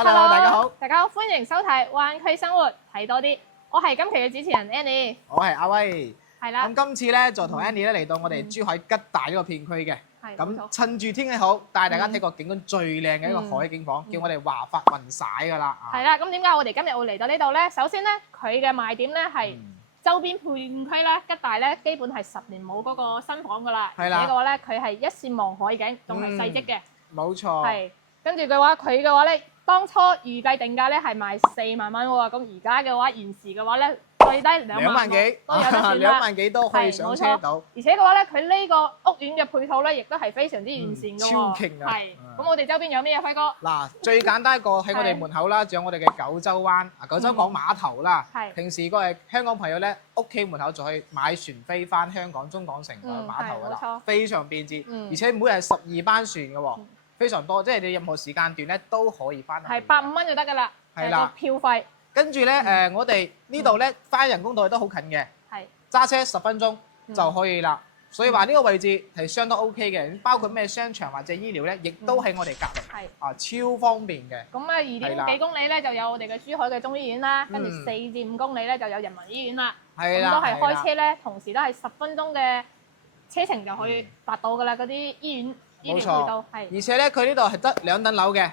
Hello，大家好，大家好，歡迎收睇灣區生活睇多啲。我係今期嘅主持人 Annie，我係阿威。係啦，咁今次咧就同 Annie 咧嚟到我哋珠海吉大呢個片區嘅。咁係冇錯趁住天氣好，帶大家睇個景觀最靚嘅一個海景房，叫我哋華發雲曬㗎啦。係啦。咁點解我哋今日會嚟到呢度咧？首先咧，佢嘅賣點咧係周邊片區啦，吉大咧基本係10年冇嗰個新房㗎啦。係啦而且嘅話咧，佢係一線望海景，仲係細則嘅。冇錯。係，跟住嘅話，佢嘅話咧，當初預計定價咧係賣4萬蚊喎。咁而家嘅話，現時嘅話咧，最低2萬幾，都有得選啦。 2萬幾都可以上車到。而且嘅話咧，佢呢個屋苑嘅配套咧，亦都係非常之完善嘅喎。超勁啊！係，咁我哋周邊有咩啊，輝哥？嗱，最簡單一個喺我哋門口啦，仲有我哋嘅九洲灣、九洲港碼頭啦。係。平時個係香港朋友咧，屋企門口就可以買船飛翻香港中港城個碼頭㗎啦，非常便捷。而且每日係12班船嘅喎，非常多，即係你任何時間段咧都可以翻。係85蚊就得㗎啦。係啦。票費。跟住咧我哋呢度咧翻人工島都好近嘅，係揸車10分鐘就可以啦。所以話呢個位置係相當 OK 嘅，包括咩商場或者醫療咧，亦都喺我哋隔離。係。超方便嘅。咁啊，2點幾公里咧就有我哋嘅珠海嘅中醫院啦，跟住4至5公里咧就有人民醫院啦。係啦。咁都係開車咧，同時都係10分鐘嘅車程就可以達到㗎啦，嗰啲醫院醫療配套係。而且咧，佢呢度係得2等樓嘅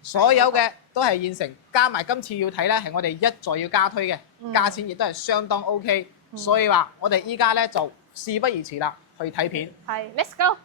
所有嘅都係現成，加埋今次要睇咧係我哋一再要加推嘅，價錢亦都係相當 OK。所以話我哋依家咧就事不宜遲啦，去睇片。係 ，Let's go。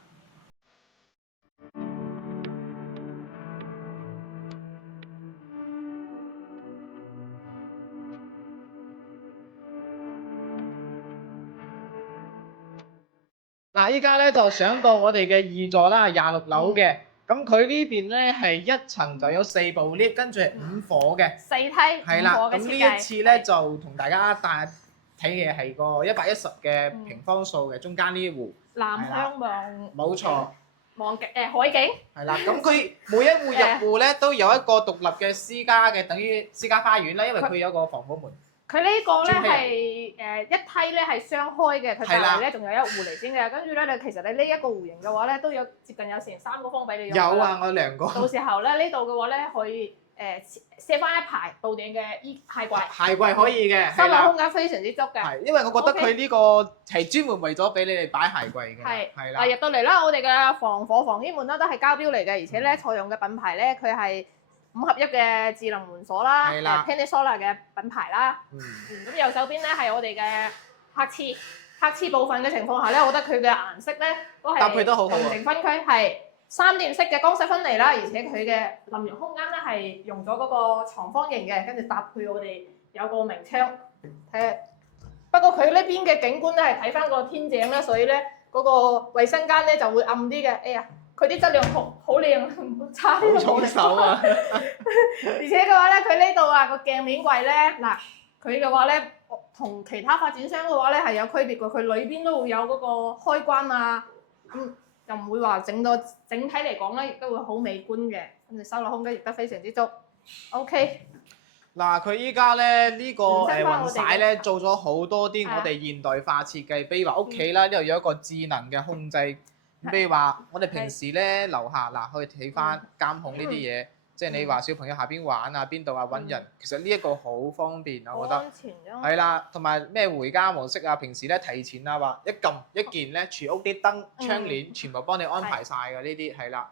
嗱，依家咧就上到我哋嘅2座啦，26樓嘅。咁佢呢邊咧係一層就有4部 lift，跟住係5火嘅。4梯係啦， 5火嘅設計。咁呢一次咧就同大家帶睇嘅係個110嘅平方數嘅中間呢戶。南向望。冇錯。望海景。係啦，咁佢每一戶入戶咧都有一個獨立嘅私家嘅，等於私家花園啦，因為佢有個防火門。佢呢個咧係一梯咧係雙開嘅，佢隔離咧仲有一戶嚟先嘅，跟住咧你其實你呢一個戶型嘅話咧都有接近有成3個方俾你用。有啊，我2個。到時候咧呢度嘅話咧可以卸翻一排到頂嘅鞋櫃。鞋櫃可以嘅，收納空間非常之足嘅。係，因為我覺得佢呢個係專門為咗俾你哋擺鞋櫃嘅。係啦。入到嚟啦，我哋嘅防火防煙門啦都係膠標嚟嘅，而且咧採用嘅品牌咧佢係5合1嘅智能門鎖啦，Panasola 嘅品牌啦。咁右手邊咧係我哋嘅客廁，客廁部分嘅情況下咧，我覺得佢嘅顏色咧都係搭配得好好同城分區係3點式嘅光色分離啦，而且佢嘅淋浴空間咧係用咗嗰個長方形嘅，跟住搭配我哋有個明窗。不過佢呢邊嘅景觀咧係睇翻個天井啦，所以咧嗰個衞生間咧就會暗啲嘅。哎呀〜佢啲質量好靚，唔差啲。好重手啊！而且嘅話咧，佢呢度啊個鏡面櫃咧，嗱佢嘅話咧，同其他發展商嘅話咧係有區別嘅，佢裏邊都會有嗰個開關啊，咁就唔會話整到整體嚟講咧，亦都會好美觀嘅，跟住收納空間亦都非常之足。OK。嗱，佢依家咧呢個雲曬咧做咗好多啲我哋現代化設計，比如話屋企啦，呢度有一個智能嘅控制。譬如話，我哋平時咧樓下嗱可以睇翻監控呢啲嘢，即係你話小朋友下邊玩啊邊度啊揾人，其實呢一個好方便啊，我覺得。安全咯。係啦，同埋咩回家模式啊，平時咧提前啊話一撳一鍵咧，全屋啲燈窗簾全部幫你安排晒㗎，呢啲係啦。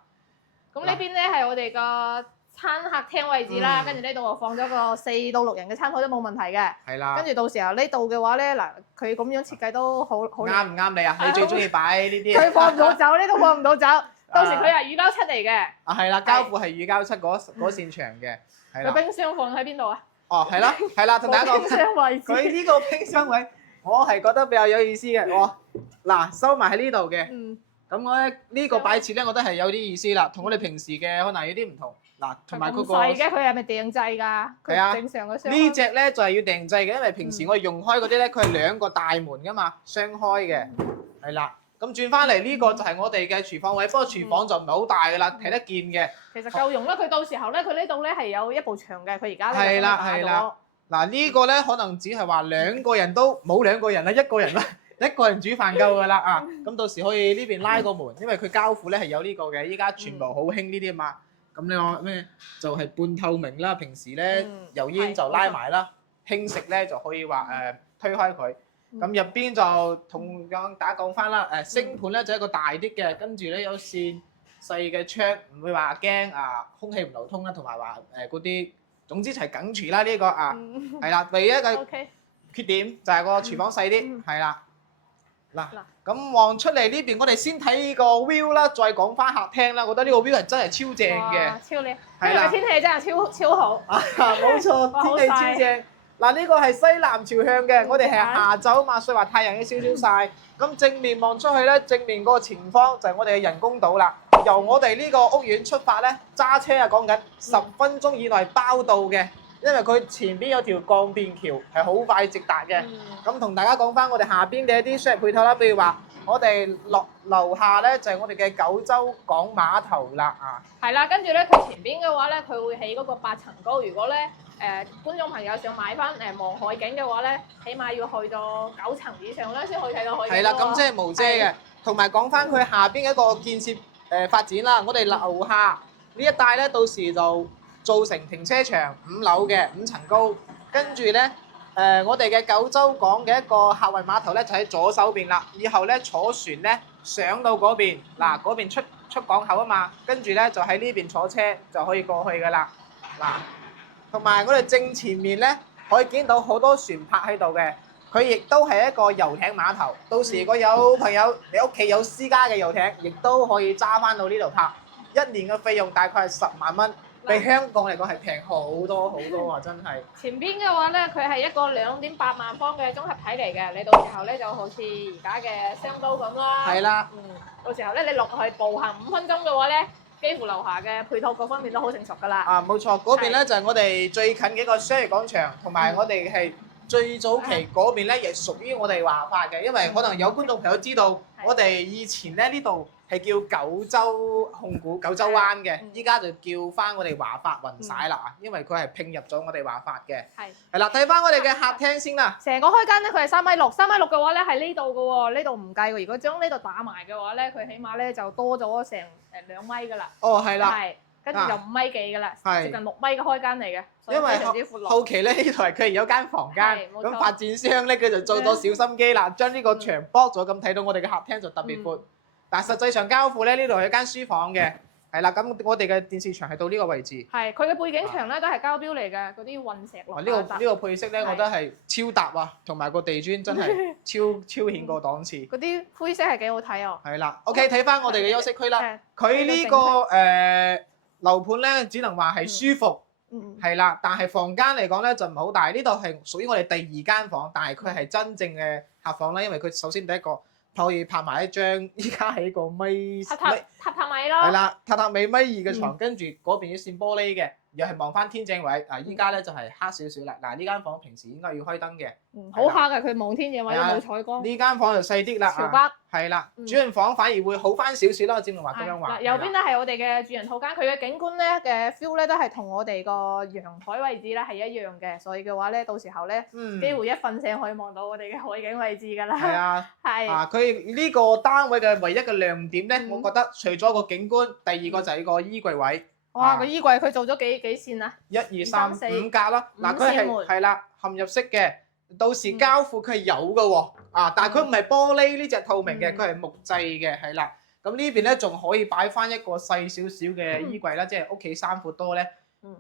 咁呢邊咧係我哋個餐客廳位置啦，跟住呢度放咗個4到6人嘅餐台都冇問題嘅。係啦。跟住到時候呢度嘅話咧，嗱佢咁樣設計都好啱唔啱你啊？你最中意擺呢啲？佢放唔到走，呢度放唔到走。到時佢係乳膠漆嚟嘅。係啦，膠褲係乳膠漆嗰線牆嘅。係啦。個冰箱放喺邊度啊？哦，係啦，係啦，同大家講。冰箱位置。佢呢個冰箱位，我係覺得比較有意思嘅。嗱收埋喺呢度嘅。咁我咧呢個擺設咧，我覺得係有啲意思啦，同我哋平時嘅可能有啲唔同。嗱，同埋嗰個細嘅，佢係咪訂製㗎？係啊，正常嘅箱。呢隻咧就係要訂製嘅，因為平時我哋用開嗰啲咧，佢係2個大門㗎嘛，雙開嘅，係啦。咁轉翻嚟呢個就係我哋嘅廚房位，不過廚房就唔係好大㗎啦，睇得見嘅。其實夠用啦，佢到時候咧，佢呢度咧係有一部牆嘅，佢而家咧係啦。嗱呢個咧可能只係話2個人都冇2個人啦，1個人啦。1個人煮飯夠㗎啦啊！咁到時可以呢邊拉個門，因為佢膠褲咧係有呢個嘅，依家全部好興呢啲嘛。咁你話咩？就係半透明啦。平時咧油煙就拉埋啦，輕食咧就可以話推開佢。咁入邊就同樣大家講翻啦。星盤咧就一個大啲嘅，跟住咧有扇細嘅窗，唔會話驚空氣唔流通啦，同埋話嗰啲，總之就係緊住啦呢個係啦。唯一一個缺點就係個廚房細啲，係啦。嗱，咁望出嚟呢邊，我哋先睇個 view 啦，再講翻客廳啦。我覺得呢個 view 係真係超正嘅，超靚。今日嘅天氣真係超好。冇錯，天氣超正。嗱，呢個係西南朝向嘅，我哋係下晝嘛，所以話太陽有少少曬。咁正面望出去咧，正面嗰個前方就係我哋嘅人工島啦。由我哋呢個屋苑出發咧，揸車講緊10分鐘以內包到嘅。因為佢前邊有條鋼便橋，係好快直達嘅。咁同大家講翻我哋下邊嘅一啲商業配套啦，譬如話我哋樓下咧就係我哋嘅九州港碼頭啦係啦，跟住咧佢前邊嘅話咧，佢會起嗰個8層高。如果咧觀眾朋友想買翻望海景嘅話咧，起碼要去到9層以上咧先可以睇到海景。係啦，咁即係無遮嘅。同埋講翻佢下邊一個建設發展啦，我哋樓下呢一帶咧，到時就造成停車場5樓嘅5層高，跟住咧我哋嘅九州港嘅一個客運碼頭咧就喺左手邊啦。以後咧坐船咧上到嗰邊，嗱嗰邊出港口啊嘛，跟住咧就喺呢邊坐車就可以過去噶啦。嗱，同埋我哋正前面咧可以見到好多船泊喺度嘅，佢亦都係一個遊艇碼頭。到時如果有朋友你屋企有私家嘅遊艇，亦都可以揸翻到呢度泊。1年嘅費用大概係10萬蚊。比香港嚟講係平好多好多啊！真係。前邊嘅話咧，佢係一個2.8萬方嘅綜合體嚟嘅。你到時候咧就好似而家嘅商都咁啦。係啦。到時候咧你落去步行5分鐘嘅話咧，幾乎樓下嘅配套各方面都好成熟㗎啦。冇錯，嗰邊咧就係我哋最近嘅一個商業廣場，同埋我哋係最早期嗰邊咧亦屬於我哋華發嘅，因為可能有觀眾朋友知道，我哋以前咧呢度係叫九州控股九州灣嘅，依家就叫翻我哋華發雲璽啦，因為佢係併入咗我哋華發嘅。係啦，睇翻我哋嘅客廳先啦。成個開間咧，佢係3.6米，3.6米嘅話咧係呢度嘅喎，呢度唔計喎。如果將呢度打埋嘅話咧，佢起碼咧就多咗成2米㗎啦。哦，係啦。係，跟住就5米幾㗎啦，接近6米嘅開間嚟嘅。因為後期咧呢度係佢有間房間，咁發展商咧佢就做咗小心機啦，將呢個牆剝咗，咁睇到我哋嘅客廳就特別闊。但實際上交付咧，呢度係間書房嘅，係啦。咁我哋嘅電視牆係到呢個位置。係，佢嘅背景牆咧都係膠標嚟嘅，嗰啲運石落。呢個配色咧，我覺得係超搭啊，同埋個地磚真係超顯個檔次。嗰啲灰色係幾好睇哦。係啦，OK，睇翻我哋嘅休息區啦。佢呢個樓盤咧，只能話係舒服，係啦。但係房間嚟講咧就唔係好大。呢度係屬於我哋第2間房，但係佢係真正嘅客房啦，因為佢首先第一個。可以拍埋一張，依家係個榻米咯，係啦，榻米1.2嘅床，跟住嗰邊要扇玻璃嘅，又係望翻天井位。依家咧就係黑少少啦。嗱，呢間房平時應該要開燈嘅，好黑嘅，佢望天井位都冇採光。呢間房就細啲啦，朝北係啦，主人房反而會好翻少少啦。佔用話咁樣話。右邊咧係我哋嘅主人套間，佢嘅景觀咧嘅 feel 咧都係同我哋個陽台位置咧係一樣嘅，所以嘅話咧到時候咧機會一瞓醒可以望到我哋嘅海景位置㗎啦。係啊，係。佢呢個單位嘅唯一嘅亮點咧，我覺得除咗個景觀，第2個就係個衣櫃位。哇！個衣櫃佢做咗幾線啊？1、2、3、5格咯。嗱，佢係啦，嵌入式嘅。到時交付佢係有嘅喎。但係佢唔係玻璃呢隻透明嘅，佢係木製嘅，係啦。咁呢邊咧仲可以擺翻一個細少少嘅衣櫃啦，即係屋企3闊多咧。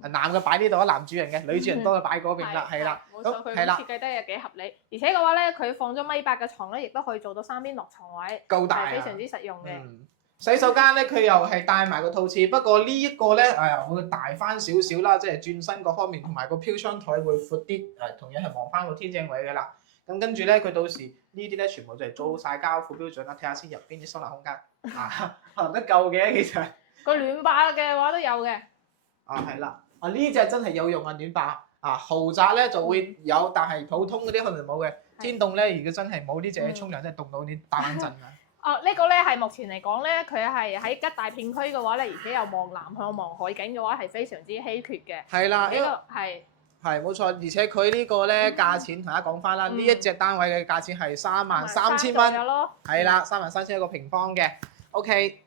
男嘅擺呢度，男主人嘅，女主人多就擺嗰邊啦，係啦。冇錯，佢設計得又幾合理，而且嘅話咧，佢放咗1.8米嘅床咧，亦都可以做到3邊落床位，夠大，非常之實用嘅。洗手間咧，佢又係帶埋個套廁，不過呢一個咧會大翻少少啦，即係轉身各方面，同埋個飄窗台會闊啲，同樣係望翻個天井位嘅啦。咁跟住咧，佢到時呢啲咧全部就係做晒交付標準啦。睇下先入邊啲收納空間行得夠嘅其實。個暖把嘅話都有嘅。係啦，呢隻真係有用啊暖把。豪宅咧就會有，但係普通嗰啲可能冇嘅。天凍咧，如果真係冇呢隻沖涼，真係凍到你打冷震啊！呢個咧係目前嚟講咧，佢係喺吉大片區嘅話咧，而且又望南向望海景嘅話係非常之稀缺嘅。係啦，呢個係冇錯，而且佢呢個咧價錢同大家講翻啦，呢一隻單位嘅價錢係33,000蚊，係啦，33,000一個平方嘅。OK，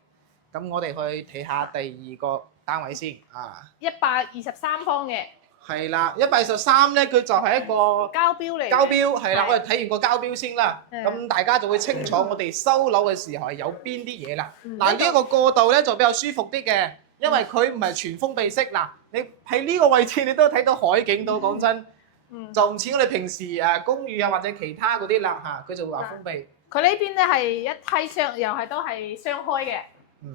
咁我哋去睇下第2個單位先啊。123方嘅。係啦，123咧，佢就係一個膠標嚟嘅。膠標係啦，係我哋睇完個膠標先啦，咁大家就會清楚我哋收樓嘅時候係有邊啲嘢啦。嗱，呢一個過道咧就比較舒服啲嘅，因為佢唔係全封閉式。嗱，你喺呢個位置你都睇到海景到，講真，就唔似我哋平時公寓啊或者其他嗰啲啦嚇，佢就會話封閉。佢呢邊咧係一梯雙，又係都係雙開嘅。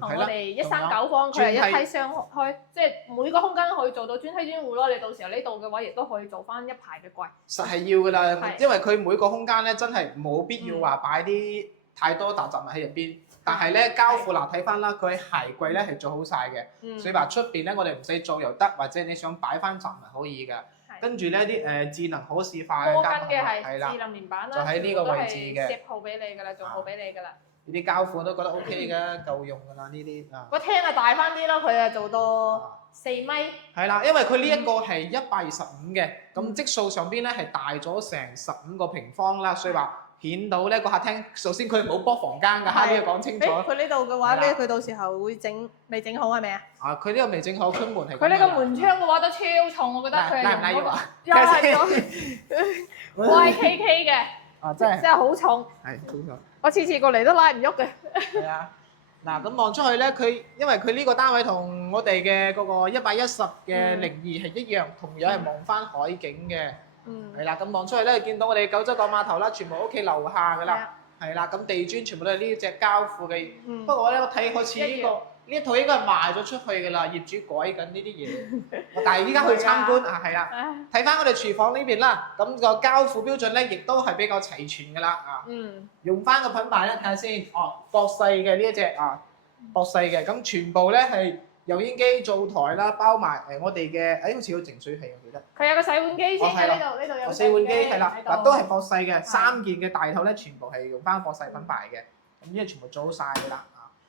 同我哋139方佢係一梯雙開，即係每個空間可以做到專梯專戶咯。你到時候呢度嘅話，亦都可以做翻一排嘅櫃。實係要㗎啦，因為佢每個空間咧真係冇必要話擺啲太多雜物喺入邊。但係咧膠庫嗱睇翻啦，佢鞋櫃咧係做好晒嘅，所以話出邊咧我哋唔使做又得，或者你想擺翻雜物可以㗎。跟住呢啲智能可視化嘅家電係啦，智能面板啦，就喺呢個位置嘅，攝好俾你㗎啦，做好俾你㗎啦。呢啲膠庫我都覺得 OK 嘅，夠用㗎啦呢啲啊。個廳啊大翻啲咯，佢啊做到4米。係啦，因為佢呢一個係125嘅，咁積數上邊咧係大咗成15個平方啦，所以話顯到咧個客廳，首先佢冇駁房間㗎，呢個講清楚。佢呢度嘅話咧，佢到時候會未整好係咪啊？佢呢個未整好，佢門係。佢呢個門窗嘅話都超重，我覺得佢係用嗰個又係 YKK 嘅。真係好重，係好重。我次次過嚟都拉唔喐嘅。係啊，嗱咁望出去咧，佢因為佢呢個單位同我哋嘅嗰個110嘅02係一樣，同樣係望翻海景嘅。係啦，咁望出去咧，見到我哋九洲港碼頭啦，全部屋企樓下噶啦。係啦，咁地磚全部都係呢隻膠庫嘅。不過咧，我睇好似呢一套應該係賣咗出去㗎啦，業主改緊呢啲嘢。但係依家去參觀係啦，睇翻我哋廚房呢邊啦，咁個膠庫標準咧，亦都係比較齊全㗎啦用翻個品牌咧，睇下先。博世嘅呢一隻博世嘅，咁全部咧係油煙機、灶台啦，包埋我哋嘅，好似有淨水器我記得。佢有個洗碗機先喺呢度有洗碗機係啦，嗱都係博世嘅，3件嘅大套咧，全部係用翻博世品牌嘅，咁呢啲全部做好晒㗎啦。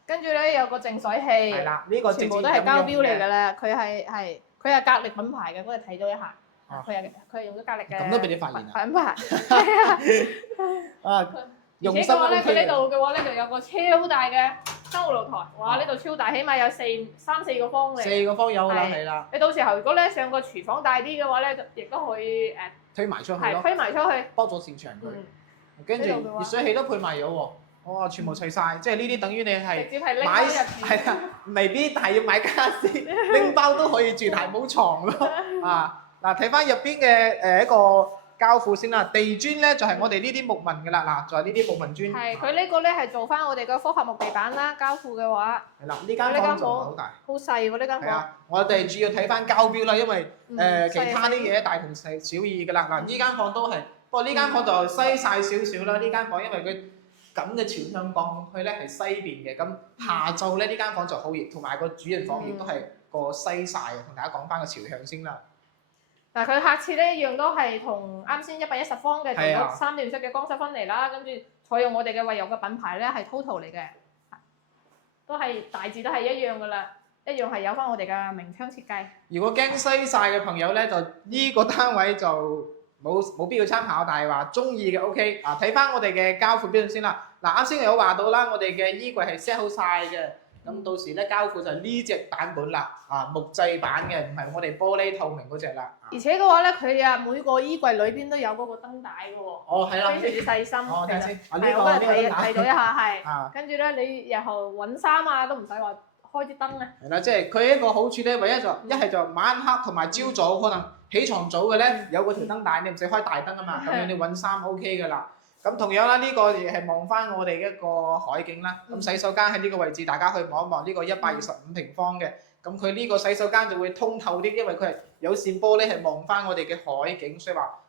跟住咧有個淨水器，係啦，呢個全部都係膠標嚟㗎啦。佢係格力品牌嘅，我哋睇咗一下，佢係用咗格力嘅。咁都俾你發現啦。品牌而且嘅話咧，佢呢度嘅話咧就有個超大嘅生活露台，哇！呢度超大，起碼有3、4個方嘅。4個方有啦，係啦。你到時候如果咧上個廚房大啲嘅話咧，就亦都可以推埋出去咯。推埋出去，幫咗線牆佢。跟住熱水器都配埋咗喎。哇！全部砌晒，即係呢啲等於你係買係啦，未必係要買傢俬，拎包都可以住，但係冇牀咯。嗱睇翻入邊嘅一個膠庫先啦，地磚咧就係我哋呢啲木紋㗎啦，就係呢啲木紋磚。係，佢呢個咧係做翻我哋嘅複合木地板啦，膠庫嘅話。係啦，呢間房就好大。好細喎呢間房。係啊，我哋主要睇翻膠標啦，因為其他啲嘢大同小異㗎啦。嗱，呢間房都係，不過呢間房就西晒少少啦。呢間房因為佢咁嘅朝向望去咧係西邊嘅，咁下晝咧呢間房就好熱，同埋個主人房亦都係個西曬嘅。同大家講翻個朝向先啦。嗱，佢客設咧一樣都係同啱先110方嘅做咗3段式嘅光室分離啦，跟住採用我哋嘅惠柔嘅品牌咧係 Total 嚟嘅，都係大致都係一樣噶啦，一樣係有翻我哋嘅明窗設計。如果驚西曬嘅朋友咧，就呢個單位就冇必要參考，但係話中意嘅 OK。睇翻我哋嘅膠庫標準先啦。啱先有話到啦，我哋嘅衣櫃係 set 好晒嘅，咁到時咧膠庫就係呢隻版本啦，木製版嘅，唔係我哋玻璃透明嗰隻啦。而且嘅話咧，佢每個衣櫃裏邊都有嗰個燈帶嘅喎，係啦，非常之細心。睇下先，我睇咗一下，係。跟住咧，你日後揾衫都唔使話開啲燈咧。係啦，即係佢一個好處咧，唯一就一係就晚黑同埋朝早可能起床早嘅咧，有嗰條燈帶，你唔使開大燈啊嘛，咁樣你揾衫 OK 嘅啦。咁同樣啦，呢個亦係望翻我哋一個海景啦。咁洗手間喺呢個位置，大家去望一望呢個125平方嘅。咁佢呢個洗手間就會通透啲，因為佢係有線玻璃係望翻我哋嘅海景，所以話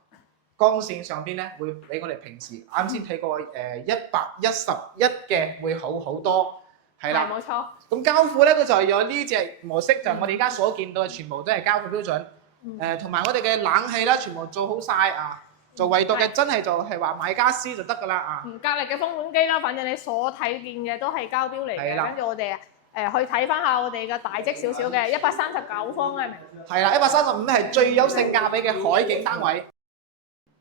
光線上邊咧會比我哋平時啱先睇過111嘅會好好多。係啦，冇錯。咁膠庫咧，佢就係有呢隻模式，就係我哋而家所見到嘅全部都係膠庫標準。同埋我哋嘅冷氣啦，全部做好晒就唯獨嘅真係就係話買家私就得㗎啦隔離嘅風管機啦，反正你所睇見嘅都係膠標嚟嘅。跟住我哋去睇翻下我哋嘅大積少少嘅139方係咪？係啦，135係最有性價比嘅海景單位。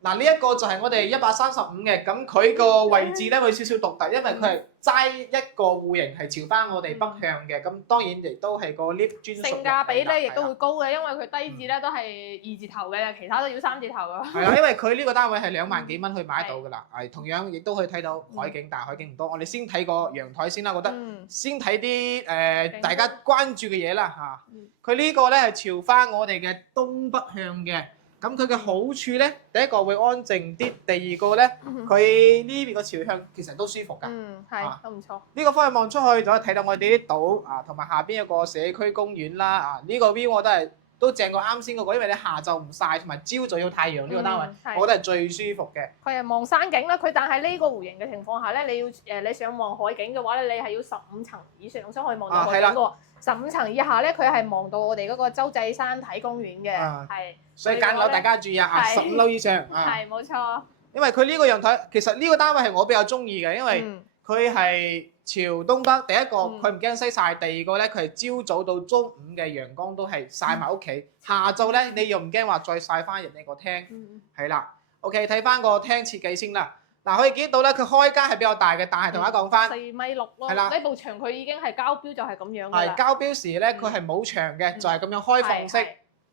嗱，呢一個就係我哋135嘅，咁佢個位置咧會少少獨特，因為佢係齋一個戶型係朝翻我哋北向嘅，咁當然亦都係個 lift 專屬。性價比咧亦都會高嘅，因為佢低至咧都係2字頭嘅，其他都要3字頭㗎。係啦，因為佢呢個單位係2萬幾蚊去買得到㗎啦，係同樣亦都可以睇到海景，但係海景唔多。我哋先睇個陽台先啦，覺得先睇啲大家關注嘅嘢啦嚇。佢呢個咧係朝翻我哋嘅東北向嘅。咁佢嘅好處咧，第一個會安靜啲，第二個咧，佢呢邊個朝向其實都舒服㗎。係都唔錯。呢個方向望出去就可以睇到我哋啲島啊，同埋下邊有個社區公園啦啊。呢個 view 我覺得都正過啱先嗰個，因為你下晝唔曬，同埋朝早要太陽呢個單位，我覺得係最舒服嘅。佢係望山景啦，佢但係呢個戶型嘅情況下咧，你要你想望海景嘅話咧，你係要15層以上先可以望到海景喎。15層以下咧，佢係望到我哋嗰個洲際山體公園嘅，係。所以間樓大家注意啊，15樓以上。係冇錯。因為佢呢個陽台，其實呢個單位係我比較中意嘅，因為佢係朝東北。第一個佢唔驚西曬，第二個咧佢係朝早到中午嘅陽光都係曬埋屋企。下晝咧你又唔驚話再曬翻入你個廳。係啦，OK 睇翻個廳設計先啦。嗱可以見到咧，佢開間係比較大嘅，但係同大家講翻4.6米咯。係啦，呢部牆佢已經係交標就係咁樣㗎啦。係交標時咧，佢係冇牆嘅，就係咁樣開放式。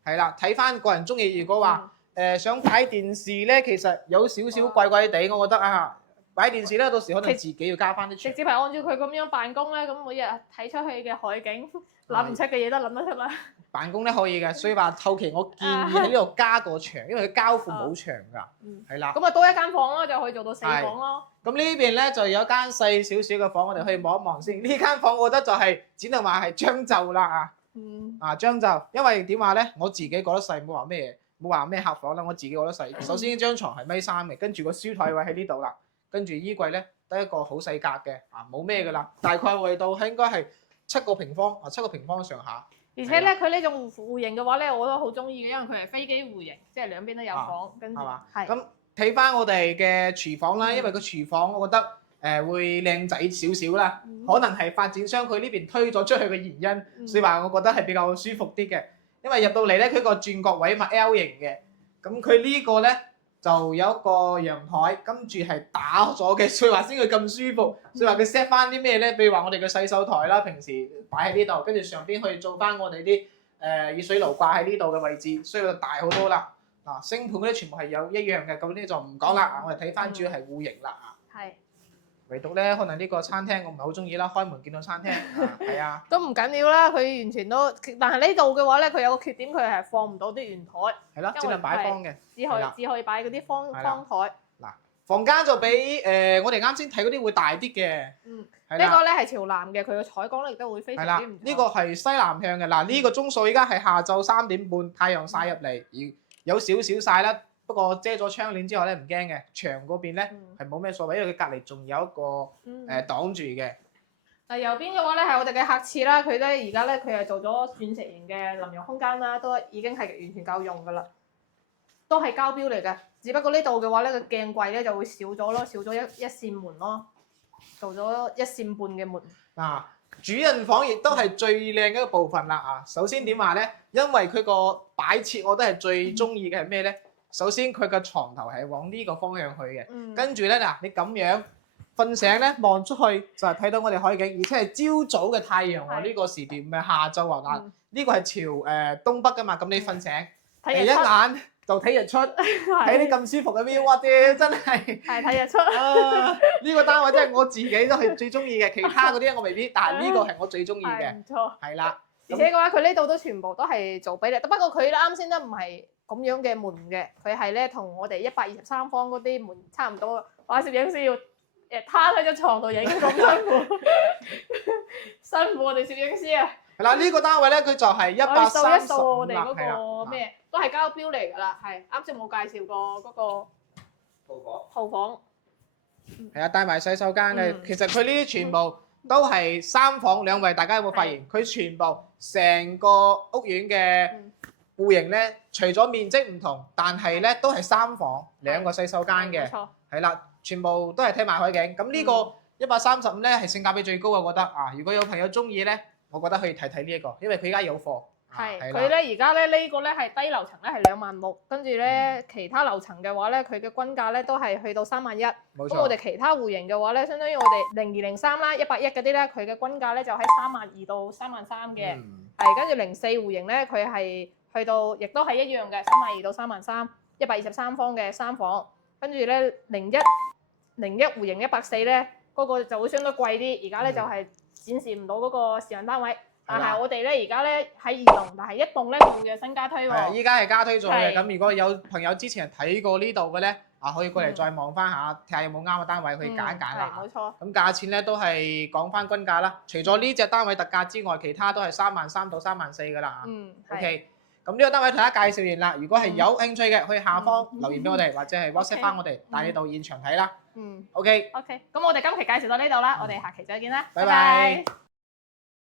係啦，睇翻個人中意。如果話想擺電視咧，其實有少少貴貴地，我覺得啊，擺電視咧到時可能自己要加翻啲牆。直接係按照佢咁樣辦公咧，咁每日睇出去嘅海景，諗唔出嘅嘢都諗得出啦。辦公咧可以嘅，所以話後期我建議喺呢度加個牆，因為佢交付冇牆㗎。係啦。咁啊多一間房咯，就可以做到4房咯。咁呢邊咧就有一間細少少嘅房，我哋可以望一望先。呢間房我覺得就係只能話係將就啦啊。將就，因為點話咧？我自己覺得細，冇話咩嘢，冇話咩客房啦。我自己覺得細。首先張床係1.3米嘅，跟住個書台位喺呢度啦，跟住衣櫃咧得一個好細格嘅冇咩㗎啦。大概圍到係應該係7個平方上下。而且咧，佢呢種戶型嘅話咧，我都好中意嘅，因為佢係飛機戶型，即係兩邊都有房，跟住係。咁睇翻我哋嘅廚房啦，因為個廚房我覺得會靚仔少少啦，可能係發展商佢呢邊推咗出去嘅原因，所以話我覺得係比較舒服啲嘅。因為入到嚟咧，佢個轉角位嘛 L 型嘅，咁佢呢個咧就有一個陽台，跟住係打咗嘅，所以話先佢咁舒服。所以話佢 set 翻啲咩咧？譬如話我哋嘅洗手台啦，平時擺喺呢度，跟住上邊可以做翻我哋啲熱水爐掛喺呢度嘅位置，所以就大好多啦。嗱，星盤嗰啲全部係有一樣嘅，咁呢就唔講啦。我哋睇翻主要係戶型啦。係。唯獨咧，可能呢個餐廳我唔係好中意啦，開門見到餐廳。係啊。都唔緊要啦，佢完全都，但係呢度嘅話咧，佢有個缺點，佢係放唔到啲圓台。係咯，只能擺方嘅。只可以擺嗰啲方台。嗱，房間就比我哋啱先睇嗰啲會大啲嘅。呢個咧係朝南嘅，佢嘅採光咧亦都會非常之唔錯。呢個係西南向嘅。嗱，呢個鐘數依家係下晝3點半，太陽曬入嚟，而有少少曬啦。不過遮咗窗簾之後咧，唔驚嘅。牆嗰邊咧係冇咩所謂，因為佢隔離仲有一個擋住嘅。嗱，右邊嘅話咧係我哋嘅客廁啦，佢咧而家咧佢係做咗鑽石型嘅淋浴空間啦，都已經係完全夠用㗎啦，都係膠標嚟嘅。只不過呢度嘅話咧個鏡櫃咧就會少咗咯，少咗一扇門咯，做咗1扇半嘅門。主人房亦都係最靚嘅一個部分啦。首先點話咧？因為佢個擺設我都係最中意嘅係咩咧？首先佢個床頭係往呢個方向去嘅，跟住咧嗱，你咁樣瞓醒咧望出去就係睇到我哋海景，而且係朝早嘅太陽喎。呢個時段唔係下晝喎。呢個係朝東北㗎嘛，咁你瞓醒第一眼就睇日出，睇啲咁舒服嘅 view，哇！啲真係睇日出。呢個單位真係我自己都係最中意嘅，其他嗰啲我未必，但係呢個係我最中意嘅。唔錯。係啦。而且嘅話，佢呢度都全部都係做比例，不過佢啱先都唔係咁樣嘅門嘅，佢係咧同我哋123方嗰啲門差唔多。話攝影師要攤喺張床度影咁辛苦，辛苦我哋攝影師啊！係啦，呢個單位咧佢就係135啦。掃一掃我哋嗰個咩，都係膠標嚟㗎啦，係啱先冇介紹過嗰個套房。係啊，帶埋洗手間嘅，其實佢呢啲全部都係3房2衛，大家有冇發現？佢全部成個屋苑嘅戶型咧，除咗面積唔同，但係咧都係3房2個洗手間嘅。冇錯。係啦，全部都係睇埋海景。咁呢個135咧係性價比最高嘅，我覺得啊，如果有朋友中意咧，我覺得可以睇呢一個，因為佢而家有貨。係係佢咧而家咧呢個咧係低樓層咧係26000，跟住咧其他樓層嘅話咧，佢嘅均價咧都係去到31000。冇咁我哋錯。其他戶型嘅話咧，相當於我哋0203啦、180嗰啲咧，佢嘅均價咧就喺32000到33000嘅。係跟住04戶型咧，佢係去到亦都係一樣嘅32000到33000，123方嘅3房。跟住咧01戶型140咧，嗰個就會相對貴啲。而家咧就係展示唔到嗰個市場單位。但係我哋咧而家咧喺2棟，但係1棟咧仲會有新加推喎。依家係加推咗嘅，係咁如果有朋友之前睇過呢度嘅咧，可以過嚟再望翻下，睇下有冇啱嘅單位可以揀一揀啦。係冇錯。咁價錢咧都係講翻均價啦，除咗呢隻單位特價之外，其他都係33000到34000噶啦。OK，咁呢個單位同大家介紹完啦。如果係有興趣嘅，可以下方留言俾我哋，或者係 WhatsApp 翻我哋，帶你到現場睇啦。OK。OK，咁我哋今期介紹到呢度啦，我哋下期再見啦，拜拜。